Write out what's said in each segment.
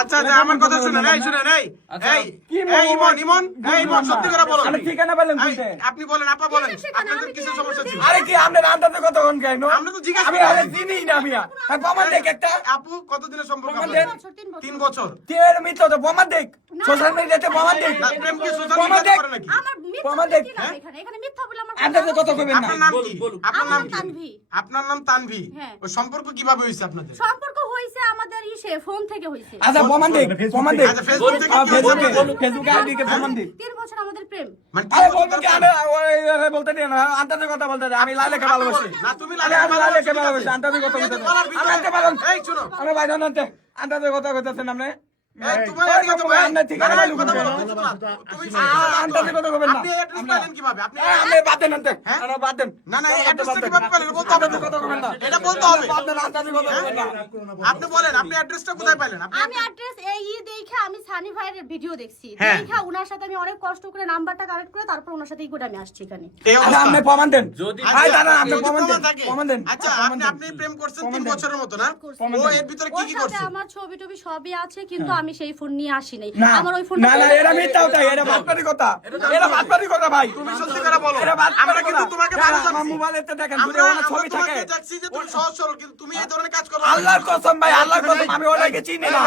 আচ্ছা আচ্ছা আমার কথা শুনেন, এই শুনেন, এই ইমন সত্যি করে বলো। ঠিকানা বলেন কইতে। আপনি বলেন, আপা বলেন, আপনাদের কিছু সমস্যা ছিল? আরে কি আপনি আন্দাজে কত কোন গাইনো? আমরা তো জিজ্ঞাসা আমি আরে চিনিই না মিয়া। প্রমাণ দেখ একটা। আপু কতদিনের সম্পর্ক প্রমাণ আপনাদের? দেন। 3 বছর। তের মিথ্যা তো প্রমাণ দেখ। সোশ্যাল মিডিয়াতে প্রমাণ দেখ। প্রেম কি সোশ্যাল প্রমাণ মিডিয়াতে দেখ। করে নাকি? আমার মিথ্যা প্রমাণ দেখ। কি না এখানে মিথ্যা বলে আমার আন্দাজে কত কইবেন না। আপনার নাম কি? আপনার নাম কি? তানভি। আপনার নাম তানভি। হ্যাঁ। ওই সম্পর্ক কিভাবে হইছে আপনাদের? সম্পর্ক হইছে আমাদের ফোন থেকে হইছে। আচ্ছা প্রমাণ দেখ। প্রমাণ দেখ। আচ্ছা ফেসবুক থেকে কি ফেসবুকে বলবেন? ফেসবুকে আইডি কে প্রমাণ দেখ। 3 বছর আমাদের প্রেম। মানে আরে বলতে কি আরে ওই বলতে দিন না আন্দাজে কথা বলতে দে। আমি লাইলে কে ভালোবাসি। না তুমি আমি লাইলে কে ভালোবাসি। আন্দাজে কথা বলতে দে। আমি আনতে পারলাম। এই শুনো, আরে ভাই জানতে আন্দাজে কথা কইতাছেন আপনি। এই তোমার এদিকে তো ভাই আপনি ঠিকানা না, বলুন। কথা বলো, বুঝছো না? তুমি আন্দাজে কথা কইবেন না। আপনি অ্যাড্রেস পেলেন কিভাবে? আপনি আপনি বাদ দেন আনতে। আরে বাদ দেন। না না এই অ্যাড্রেসটা কিভাবে পেলেন বলতে হবে তো। কথা কইবেন না। এটা বলতে হবে। বাদ দেন আন্দাজে কথা কইবেন না। আপনি বলেন, আপনি অ্যাড্রেসটা কোথায় পেলেন? আপনি আমি অ্যাড্রেস দেখে আমি সানি ভাইয়ের ভিডিও দেখছি। হ্যাঁ। দেখা উনার সাথে আমি অনেক কষ্ট করে নাম্বারটা কালেক্ট করে তারপর উনার সাথেই করে আমি আসছি এখানে। এই আচ্ছা অবস্থা। আপনি প্রমাণ দেন। যদি ভাই দাঁড়ান আপনি যদি প্রমাণ দেন। থাকে। প্রমাণ দেন। আচ্ছা আপনি প্রেম করছেন 3 বছরের মতো না? প্রমাণ ও দেন। এর ভিতরে কি ওর কি সাথে করছে? আমার ছবি টবি সবই আছে কিন্তু আমি সেই ফোন নিয়ে আসি নাই। না আমার ওই না ফোনটা না এরা মিথ্যা কথা এরা বাটপারি কথা এরা বাটপারি কথা ভাই তুমি সত্যি করে বলো। এরা বাটপারি আমরা কিন্তু কথা। তোমাকে না, ভালো আমার জানছি। মোবাইলেতে দেখেন আমরা যদি ওনার ছবি থাকে তোমাকে দেখছি যে তুমি সহজ সরল, কিন্তু তুমি এই ধরনের কাজ করো। আল্লাহর কসম ভাই আল্লাহর কসম আমি ওটাকে চিনি না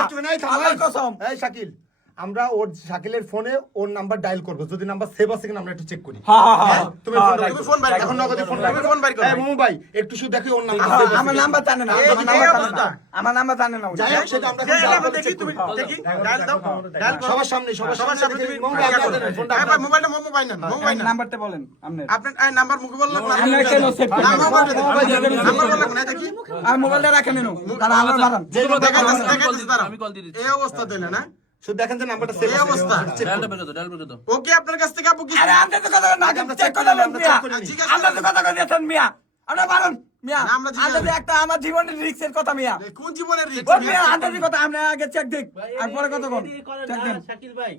আল্লাহর কসম এই শাকিল, আমরা ওর শাকিলের ফোনে ওর নাম্বার ডায়াল করব, যদি নাম্বার সেভ আছে কিনা আমরা একটু চেক করি। হ্যাঁ হ্যাঁ হ্যাঁ তুমি ফোন দাও, তুমি ফোন বাইর করো। এখন নগদে ফোন তুমি ফোন বাইর করো। এই মামু ভাই একটু শুধু দেখি ওর নাম্বার হ্যাঁ, save আছে আমার কিনা। নাম্বার জানে না এই আমার নাম্বার জানে অবস্থা। না আমার নাম্বার জানে না যাই হোক সেটা আমরা যে এখন আমরা dial করে দেখি, check তুমি করি। দেখি, ডায়াল দাও, ডায়াল করো। সবার সামনে সবার সামনে তুমি মামু ভাই আপনাদের ফোনটা হ্যাঁ ভাই মোবাইলটা মোবাইল নেন, মোবাইল নেন। নাম্বারটা বলেন আপনি আপনার এই নাম্বার মুখে বললেন না? আমরা কেন সেভ করি না, মোবাইলটা দেখি। নাম্বার বললেন না দেখি। আর মোবাইলটা রাখেন নিন তারা আমার বাড়ান দেখাইতেছে, দেখাইতেছে তারা। আমি কল দিয়ে দিচ্ছি। এই অবস্থা দিলে না? শুধু দেখেন যে নাম্বারটা সেভ এই আছে অবস্থা। ডায়ালটা বের করে দাও, ডায়াল বের করে দাও। ওকে আপনার কাছ থেকে আপু কি? আরে আন্তে তো কথা না চেক করে নেন মিয়া জিজ্ঞাসা আন্তে তো কথা কইতেছেন মিয়া আমরা বাড়ান মিয়া না, আমরা জিজ্ঞাসা আন্তে একটা আমার জীবনের রিস্কের কথা মিয়া কোন জীবনের রিস্ক? ও মিয়া আন্তে কথা আপনি আগে চেক দেখ আর পরে কথা কোন চেক দেন শাকিল ভাই,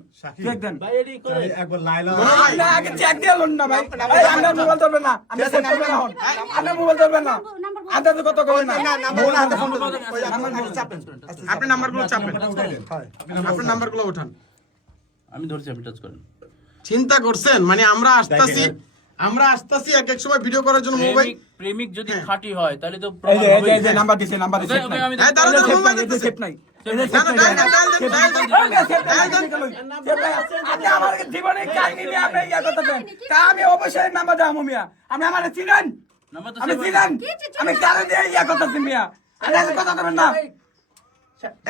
চেক দেন ভাই এডি করে। একবার লাইলা আপনি আগে চেক দিয়ে লন না ভাই এই আপনার মোবাইল ধরবেন না আমি চেক করব না আপনার মোবাইল ধরবেন না আন্তে তো কথা কইবেন না নাম্বার হাতে ফোন চাপেন আপনি নাম্বারগুলো চাপেন, আপনার নাম্বারগুলো ওঠান। আমি ধরছি, আপনি টাচ করেন। চিন্তা করছেন মানে আমরা আসতাছি এক এক সময় ভিডিও করার জন্য মোবাইল। প্রেমিক যদি খাঁটি হয় তাহলে তো এই যে প্রমাণ এই যে হবেই। নাম্বার দিছে নাম্বার দিছে ওকে, আমি হ্যাঁ, দাঁড়াও, দাঁড়াও, মোবাইল এই যে দিতেছে। সেট নাই এই যে না, না, ডায়াল দেন, ডায়াল দেন, ডায়াল দেন। আপনি আমার জীবনে কাহিনী নিয়ে আপনি ইয়া করতেছেন তা আমি অবশ্যই নাম্বার দাম মিয়া আপনি আমার চিনেন নাম্বার তো আমি save চিনেন আমি কারণ দিয়ে ইয়া করতেছি মিয়া আরে এত কথা বলবেন না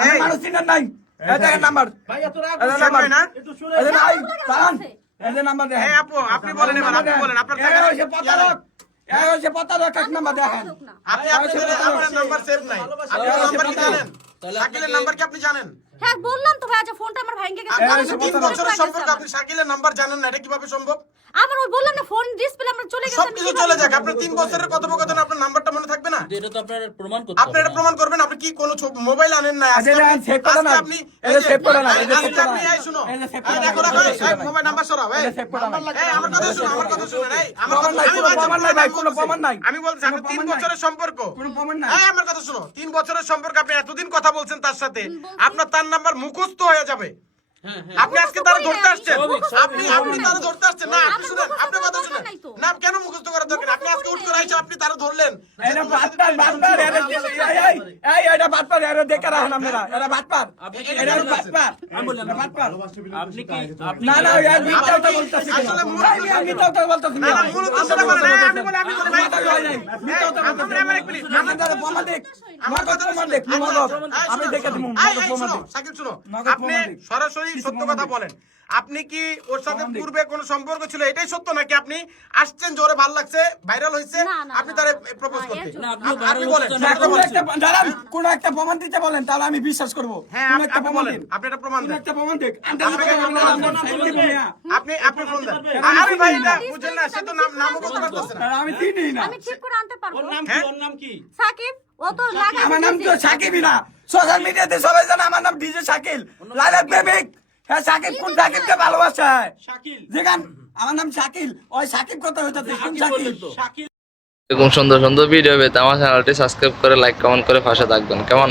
এই মানুষ চিনেন নাই এই দেখেন নাম্বার ভাই এত রাগ এই নাম্বার না? একটু শুনে এই যে নাই দাঁড়ান এই যে নাম্বার দেখেন এই আপু আপনি বলেন এবার, আপনি বলেন আপনার এই হচ্ছে প্রতারক এই হচ্ছে প্রতারক এক নাম্বার দেখেন আপনি আপনার নাম্বার সেভ নাই। আপনি নাম্বার কি জানেন? শাকিলের নাম্বার কি আপনি জানেন? হ্যাঁ বললাম তো ভাই আচ্ছা ফোনটা আমার ভেঙে গেছে। আপনার তো 3 বছরের সম্পর্ক, আপনি শাকিলের নাম্বার জানেন না, এটা কিভাবে সম্ভব? আমার ওই বললাম না ফোন ডিসপ্লে আমার চলে গেছে। সবকিছু চলে যাক, আপনার 3 বছরের কথোপকথন আপনার নাম্বারটা মনে থাকবে না? এটা তো আপনার প্রমাণ করতে আপনি হবে এটা না? প্রমাণ করবেন। আপনি কি কোনো মোবাইল আনেন না? আজকে সেভ করে না আপনি এই যে সেভ করে না এই যে সেভ আজকে করে আপনি না এই শুনো, এই যে সেভ এই করে দেখো না দেখো, এই মোবাইল নাম্বার সরাও, এই সেভ করে না এই আমার কথা শুনুন, আমার কথা শুনুন, এই আমার প্রমাণ নাই, আমি কোনো বলছি, প্রমাণ নাই ভাই, কোনো প্রমাণ নাই। আমি বলছি আপনি কোনো 3 প্রমাণ নাই। বছরের সম্পর্ক, কোনো প্রমাণ নাই এই আমার কথা শুনো, 3 বছরের সম্পর্ক, আপনি এতদিন কথা বলছেন তার সাথে, আপনার তার নাম্বার মুখস্থ হয়ে যাবে। আপনি আজকে তারা ধরতে আসছেন, আপনি তারা ধরতে আসছেন না? আপনি শুনেন, আপনি কথা শুনেন না, কেন মুখস্থ করার দরকার? আপনি আজকে উঠ করে আইসা আপনি তারা ধরলেন। এটা বাটপার বাটপার এরা এই এটা বাটপার এরা দেখে রাখেন আপনারা এরা বাটপার এরা বাটপার আমি বললাম এরা বাটপার আপনি কি আপনি না না এই মিথ্যা কথা বলতাছি আসলে মূল আমি মিথ্যা কথা বলতাছি না, না, মূল উদ্দেশ্যটা বলেন। এই, আমি বলি, আমি বলি, ভাই, মিথ্যা কথা বলতাছি আমার এক মিনিট, আমার দ্বারা প্রমাণ দেখ আমার কথা প্রমাণ দেখ আমি দেখে দিমু এই, এই, প্রমাণ শুনো, দেখ শাকিল শুনো, নগদ আপনি প্রমাণ দিক। সরাসরি কিছু সত্য প্রমাণ কথা দিক। বলেন। আপনি কি ওর সাথে প্রমাণ দিক। পূর্বে কোনো সম্পর্ক ছিল, এটাই সত্য নাকি আপনি আসছেন জোরে ভালো লাগছে ভাইরাল হয়েছে না, না, আপনি না, তারে না, প্রপোজ না, করতে? এর জন্য। না, আপনিও আপনি viral বলেন, হচ্ছেন, সত্য কোন বলছেন। একটা দাঁড়ান কোন একটা প্রমাণ দিতে বলেন তাহলে আমি বিশ্বাস করব হ্যাঁ, কোন একটা আপনি প্রমাণ বলেন, দিন আপনি এটা প্রমাণ কোন দেন। একটা প্রমাণ দেখ আপনি ফোন দেন। আরে ভাই না বুঝেন না, সে তো নামও বলতে পারতেছে না। আমি চিনি না আমি ঠিক করে আনতে পারবো। ওর নাম কি, হ্যাঁ? ওর নাম কি? সাকিব ও তো লাগা আমার নাম তো সাকিবই না সোশ্যাল মিডিয়াতে সবাই জানে আমার নাম ডিজে শাকিল লাইলা প্রেমিক হ্যাঁ সাকিব কোন সাকিবকে ভালোবাসে শাকিল। যেখান আমার নাম শাকিল ওই সাকিব কত হইতাছে কোন শাকিল শাকিল বললেন তো। শাকিল। এরকম সুন্দর সুন্দর ভিডিও পেতে আমার চ্যানেলটি সাবস্ক্রাইব করে লাইক কমেন্ট করে পাশে থাকবেন কেমন।